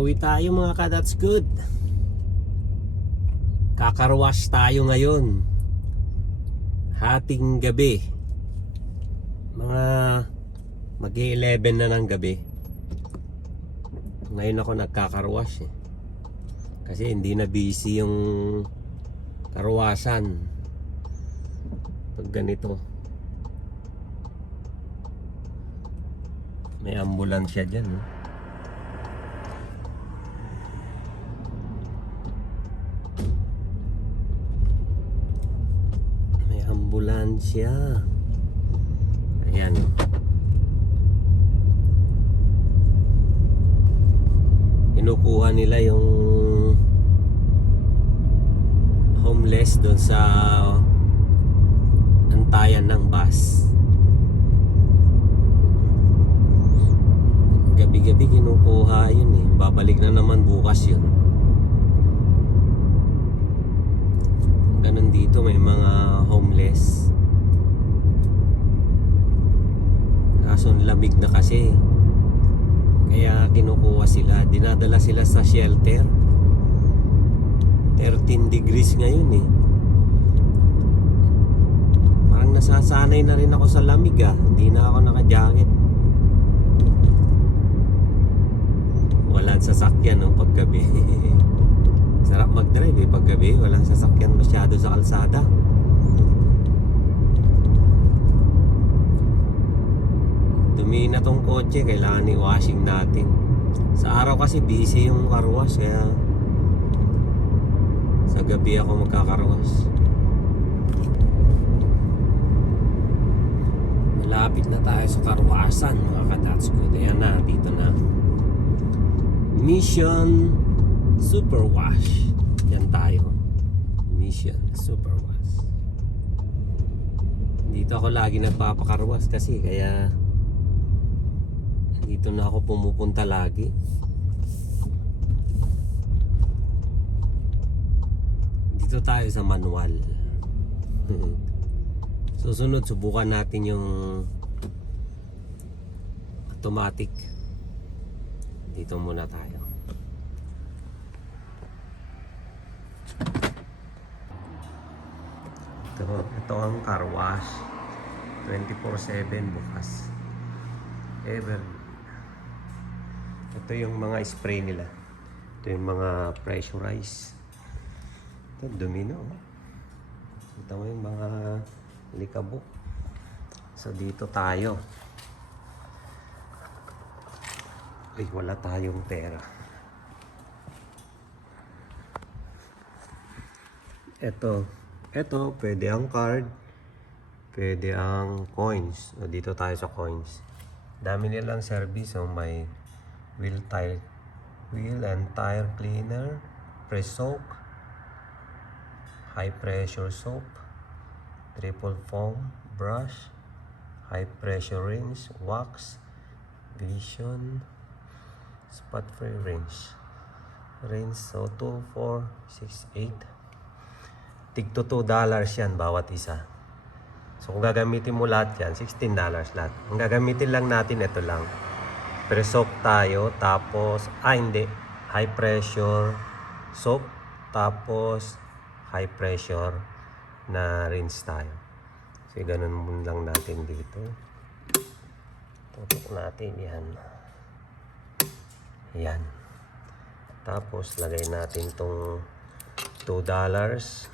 Pauwi tayo mga ka, that's good. Kakarwash tayo ngayon. Hating gabi. Mga mag-11 na ng gabi. Ngayon ako nagkakarwash eh. Kasi hindi na busy yung karwasan. Pag ganito. May ambulansya dyan eh. Ambulansya. Ayan. Kinukuha nila yung homeless doon sa antayan ng bus. Gabi-gabi kinukuha yun eh. Babalik na naman bukas yun. Ganun dito, may mga homeless. Kaso lamig na kasi. Kaya kinukuha sila. Dinadala sila sa shelter. 13 degrees ngayon eh. Parang nasasanay na rin ako sa lamig ah. Hindi na ako naka-jacket. Walang sasakyan no, paggabi. Sarap mag-drive eh paggabi, walang sasakyan masyado sa kalsada. Dumi na tong kotse, kailangan i-washing natin. Sa araw kasi busy yung carwash, kaya sa gabi ako magkakarwash. Malapit na tayo sa karwasan mga ka-that's good. Ayan na, dito na. Mission Super Wash. Yan tayo. Mission Super Wash. Dito ako lagi nagpapakarwas kasi kaya dito na ako pumupunta lagi. Dito tayo sa manual. Susunod subukan natin yung automatic. Dito muna tayo. Ito ang car wash 24/7 bukas ever. Ito yung mga spray nila. Ito yung mga pressurize. Ito dumi na oh. Ito yung mga likabok. So dito tayo. Ay wala tayong pera. Ito, pwede ang card, pwede ang coins. O, dito tayo sa coins. Dami nilang service. So, may wheel and tire cleaner, press soak, high pressure soap, triple foam brush, high pressure rinse, wax, vision, spot free rinse. So, 2, 4, 6, 8. Tigto $2 yan bawat isa. So kung gagamitin mo lahat yan, $16 lahat. Kung gagamitin lang natin, ito lang. Pre-soak tayo, tapos, hindi. High pressure soap, tapos high pressure na rinse tayo. So ganun muna lang natin dito. Tutok natin yan. Yan. Tapos lagay natin tong $2.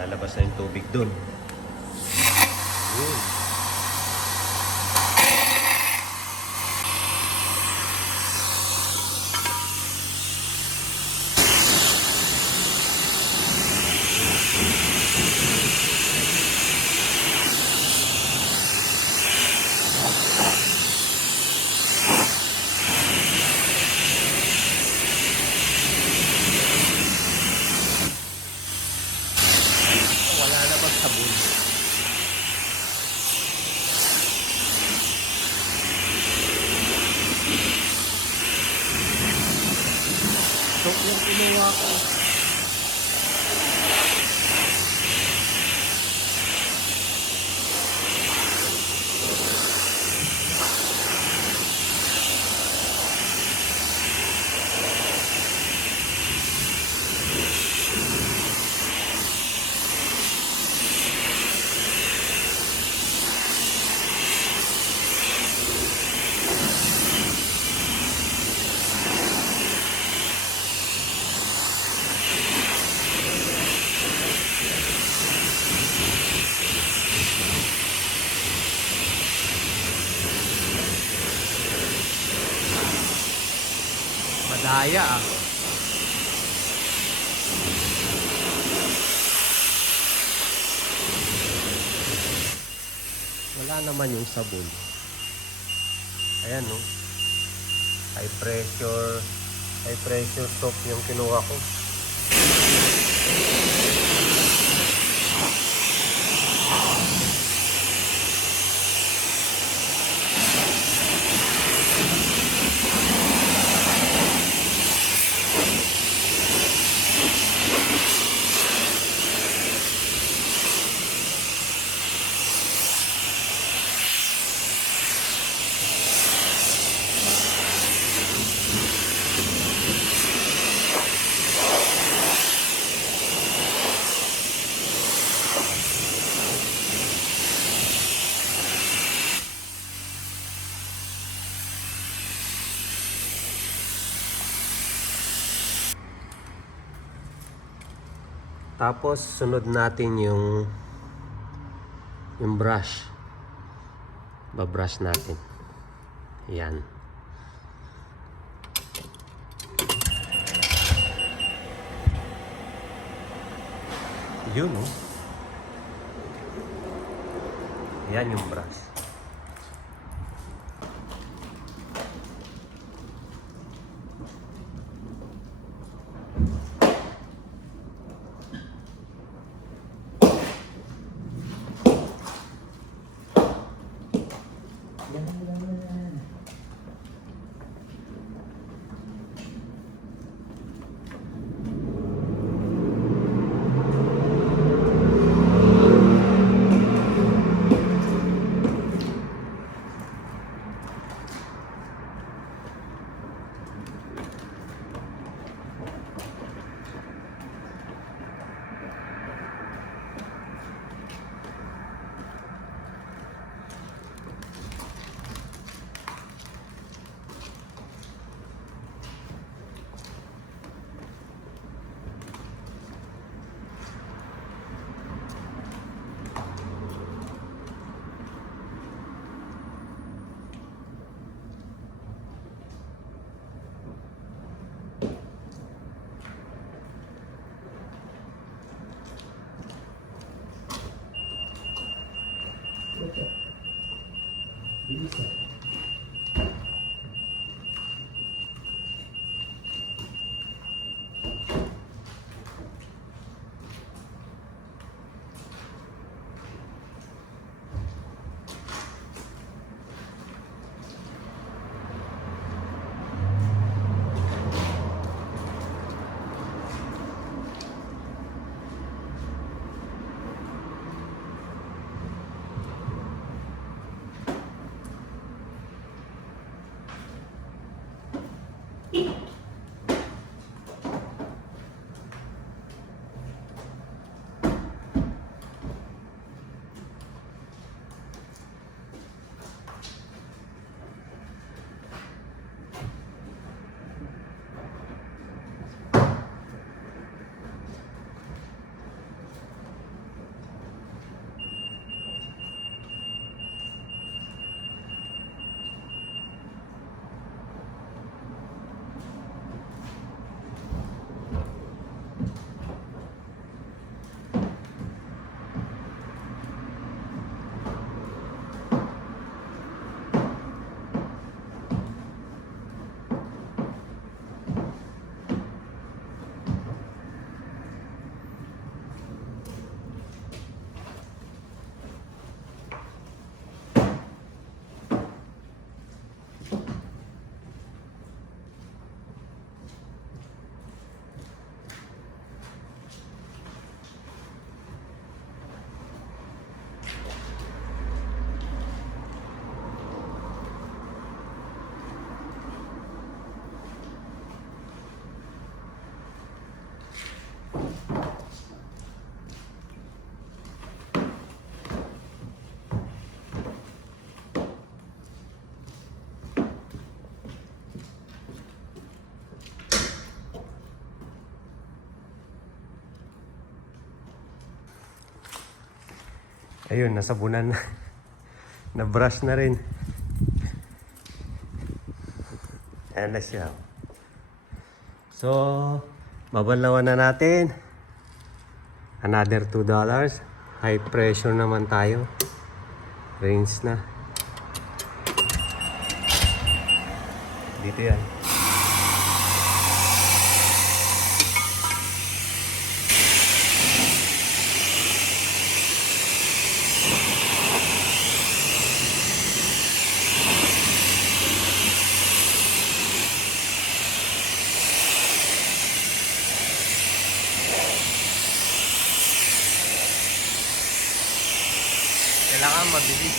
Lalabas na yung tubig dun. Wala na magsabon. Soap yung pinuha ko. daya ah. Wala naman yung sabon. Ayan no. High pressure soap yung kinuha ko. Tapos sunod natin yung brush. Babrush natin. Yan. Yun oh. Yan yung brush. Ayun, nasabunan na. Na-brush na rin. Ayan na siya. So, babanlawan na natin. Another $2. High pressure naman tayo. Range na. Dito yan. Kailangan mabilis.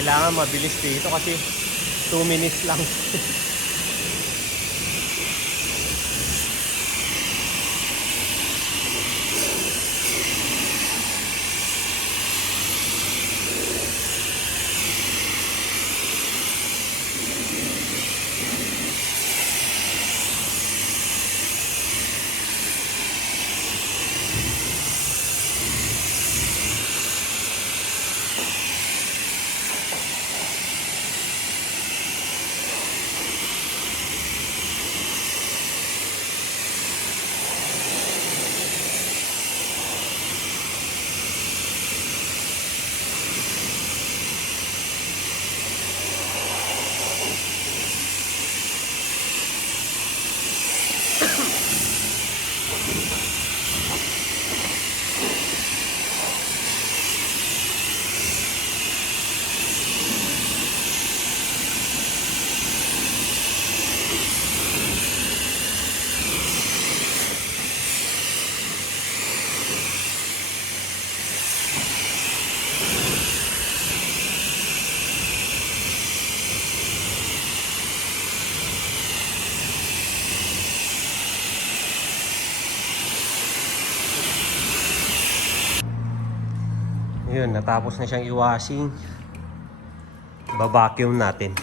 Kailangan mabilis dito kasi 2 minutes lang. Yun, natapos na siyang i-washing. Ba-vacuum natin.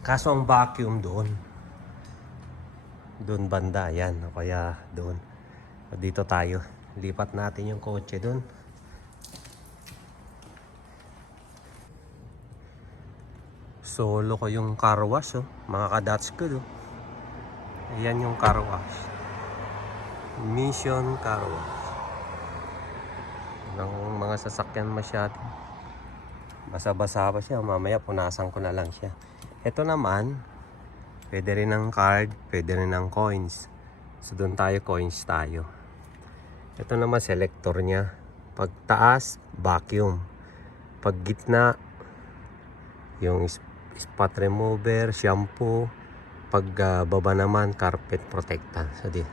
Kaso ang vacuum doon banda, yan. O kaya doon. Dito tayo. Lipat natin yung kotse doon. Solo ko yung car wash, oh. Mga kadats ko, oh. Ayan yung car wash. Mission car wash. Ng mga sasakyan masyado. Basa-basa pa siya. Mamaya punasan ko na lang siya. Ito naman, pwede rin ng card, pwede rin ng coins. So doon tayo, coins tayo. Ito naman selector niya. Pag taas, vacuum. Pag gitna, yung spot remover, shampoo. Pag baba naman, carpet protectant. So di,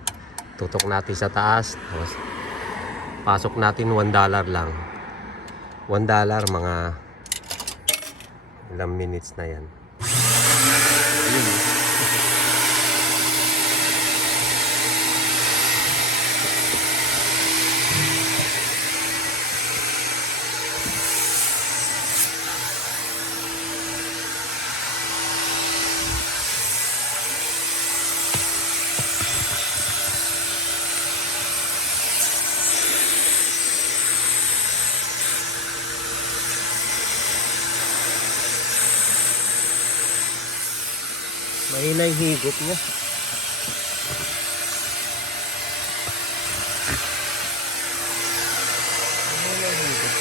tutok natin sa taas. Tapos, pasok natin $1 lang. $1 mga ilang minutes na yan. Ayun. Mahina yung higop niya. Mahina yung higop.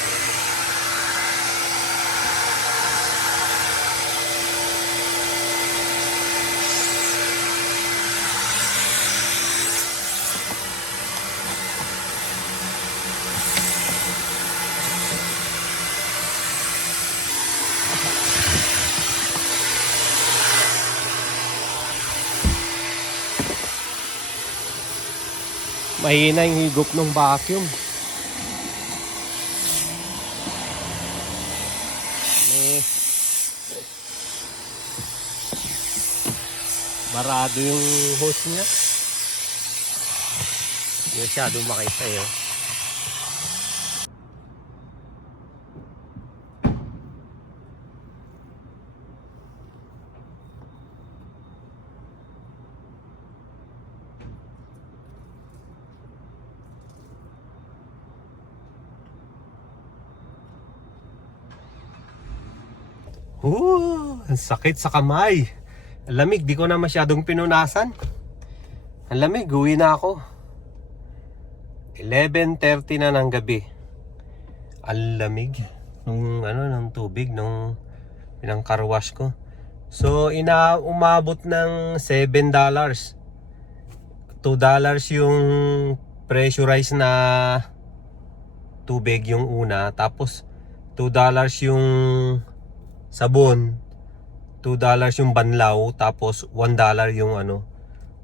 Mahina yung higop ng vacuum. Barado yung hose niya. Hindi masyadong makita yun. Ang sakit sa kamay. Ang lamig, di ko na masyadong pinunasan. Ang lamig, uwi na ako. 11:30 na ng gabi. Ang lamig ng tubig nung pinang-carwash ko. So umabot ng $7. $2 yung pressurized na tubig yung una, tapos $2 yung sabon, $2 yung banlaw, tapos $1 yung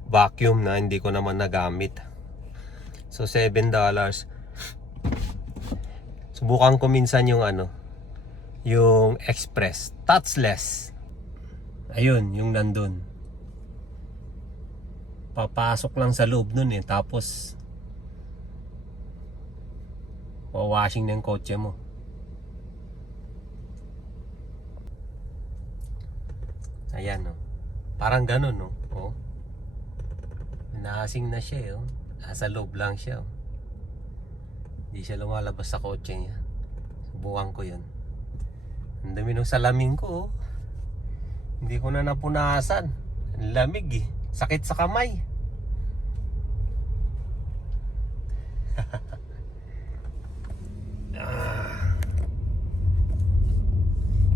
vacuum na hindi ko naman nagamit. So $7. Subukan ko minsan yung yung express, touchless. Ayun, yung nandun. Papasok lang sa loob nun tapos washing ng kotse mo. Ayan, no. Parang ganun, no. Oh. Naasing na siya, oh. Nasa loob lang siya, oh. Hindi siya lumalabas sa kotse niya. Subukan ko yun. Ang dami ng salamin ko, oh. Hindi ko na napunasan. Ang lamig, eh. Sakit sa kamay.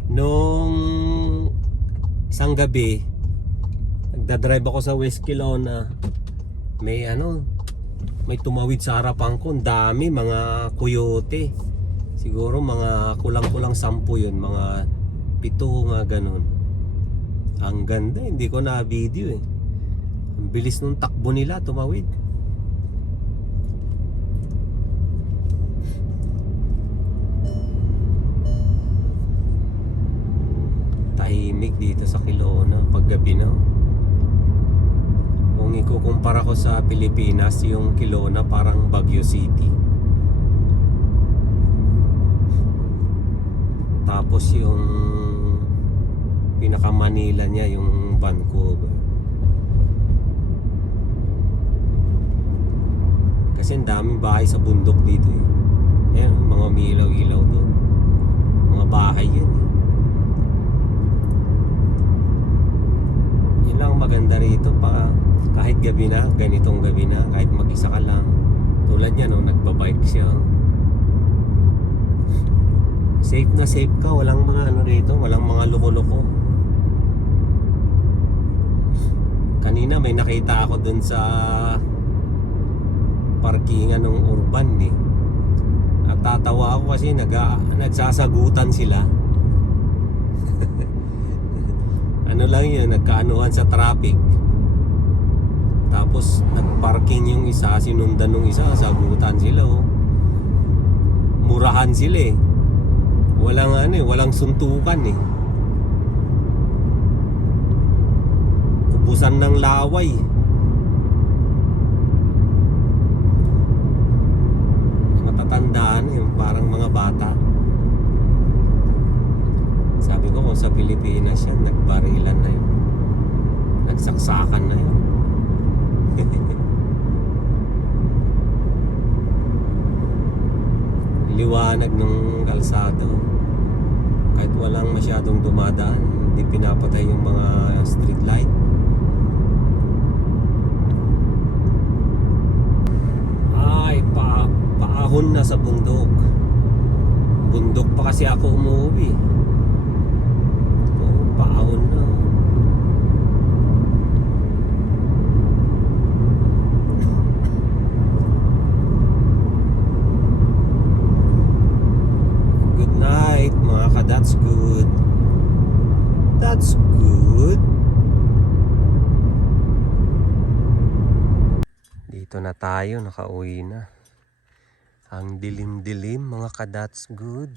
Nung isang gabi, nagdadrive ako sa West Kelowna. May tumawid sa harapan ko. Ang dami, mga coyote. Siguro mga kulang-kulang 10 yun. Mga 7 nga ganun. Ang ganda, hindi ko na video eh. Ang bilis nung takbo nila, tumawid. Tahimik dito sa Kelowna paggabi na. Kung ikukumpara ko sa Pilipinas, yung Kelowna parang Baguio City. Tapos yung pinaka Manila niya, yung Vancouver. Kasi ang daming bahay sa bundok dito eh. Ayan, mga milaw-ilaw doon. Mga bahay yun eh. Yun lang maganda rito, kahit gabi na, ganitong gabi na, kahit mag-isa ka lang. Tulad niya nagbabike siya. Safe na safe ka, walang mga rito, walang mga loko-loko. Kanina may nakita ako dun sa parkingan ng Urban eh. At tatawa ako kasi nagsasagutan sila. Lang yun, nagkaanuhan sa traffic. Tapos nagparking yung isa, sinundan ng isa, sagutan sila oh. Murahan sila eh. Walang suntukan eh. Ubusan ng laway. Matatandaan yung parang mga bata. Sabi ko kung sa Pilipinas yan, nagbarilan na yun. Nagsaksakan na yun. Liwanag ng kalsado. Kahit walang masyadong dumadaan, hindi pinapatay yung mga street light. Ay, paahon na sa bundok. Bundok pa kasi ako umuwi. Paahon na. Good night mga ka-that's good. That's good. Dito na tayo, nakauwi na. Ang dilim-dilim mga ka-that's good.